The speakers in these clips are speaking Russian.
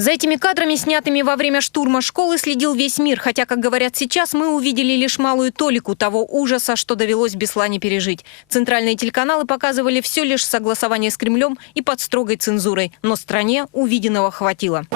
За этими кадрами, снятыми во время штурма школы, следил весь мир. Хотя, как говорят сейчас, мы увидели лишь малую толику того ужаса, что довелось в Беслане пережить. Центральные телеканалы показывали все лишь согласование с Кремлем и под строгой цензурой. Но стране увиденного хватило.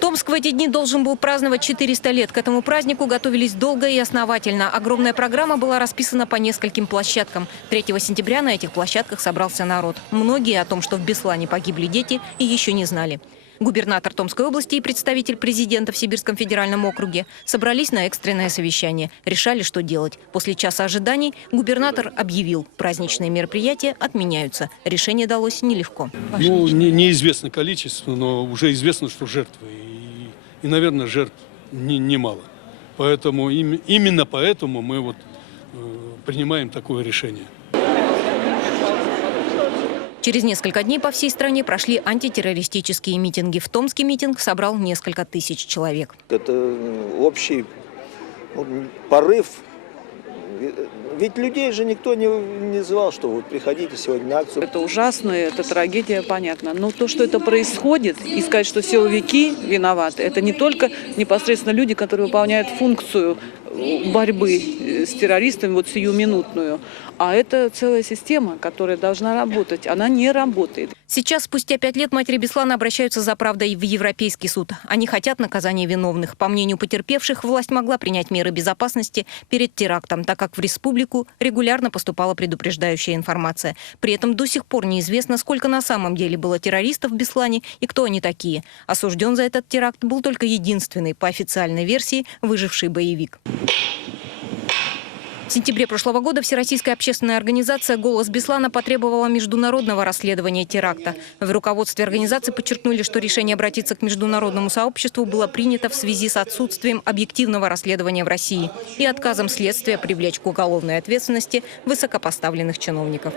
Томск в эти дни должен был праздновать 400 лет. К этому празднику готовились долго и основательно. Огромная программа была расписана по нескольким площадкам. 3 сентября на этих площадках собрался народ. Многие о том, что в Беслане погибли дети, и еще не знали. Губернатор Томской области и представитель президента в Сибирском федеральном округе собрались на экстренное совещание. Решали, что делать. После часа ожиданий губернатор объявил: праздничные мероприятия отменяются. Решение далось нелегко. Неизвестно количество, но уже известно, что жертвы. И наверное, жертв немало. Поэтому именно поэтому мы принимаем такое решение. Через несколько дней по всей стране прошли антитеррористические митинги. В Томске митинг собрал несколько тысяч человек. Это общий порыв. Ведь людей же никто не звал, что вот приходите сегодня на акцию. Это ужасно, это трагедия, понятно. Но то, что это происходит, и сказать, что силовики виноваты, это не только непосредственно люди, которые выполняют функцию борьбы с террористами, сиюминутную, а это целая система, которая должна работать. Она не работает. Сейчас, спустя 5 лет, матери Беслана обращаются за правдой в Европейский суд. Они хотят наказания виновных. По мнению потерпевших, власть могла принять меры безопасности перед терактом, так как в республику регулярно поступала предупреждающая информация. При этом до сих пор неизвестно, сколько на самом деле было террористов в Беслане и кто они такие. Осужден за этот теракт был только единственный, по официальной версии, выживший боевик. В сентябре прошлого года Всероссийская общественная организация «Голос Беслана» потребовала международного расследования теракта. В руководстве организации подчеркнули, что решение обратиться к международному сообществу было принято в связи с отсутствием объективного расследования в России и отказом следствия привлечь к уголовной ответственности высокопоставленных чиновников.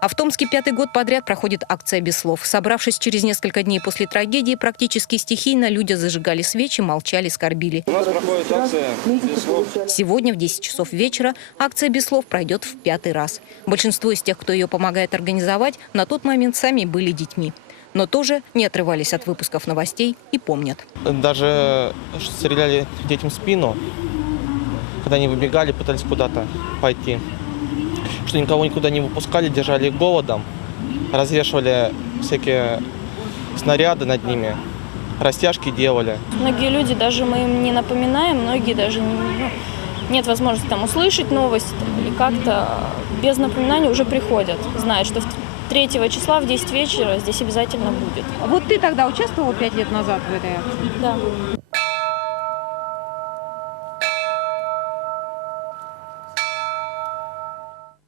А в Томске 5-й год подряд проходит акция «Без слов». Собравшись через несколько дней после трагедии, практически стихийно люди зажигали свечи, молчали, скорбили. У нас проходит акция «Без слов». Сегодня в 10 часов вечера акция «Без слов» пройдет в 5-й раз. Большинство из тех, кто ее помогает организовать, на тот момент сами были детьми. Но тоже не отрывались от выпусков новостей и помнят. Даже стреляли детям в спину, когда они выбегали, пытались куда-то пойти. Что никого никуда не выпускали, держали их голодом, развешивали всякие снаряды над ними, растяжки делали. Многие люди, даже мы им не напоминаем, многие даже нет возможности услышать новости или как-то без напоминания уже приходят, знают, что 3 числа в 10 вечера здесь обязательно будет. А вот ты тогда участвовала 5 лет назад в этой акции? Да.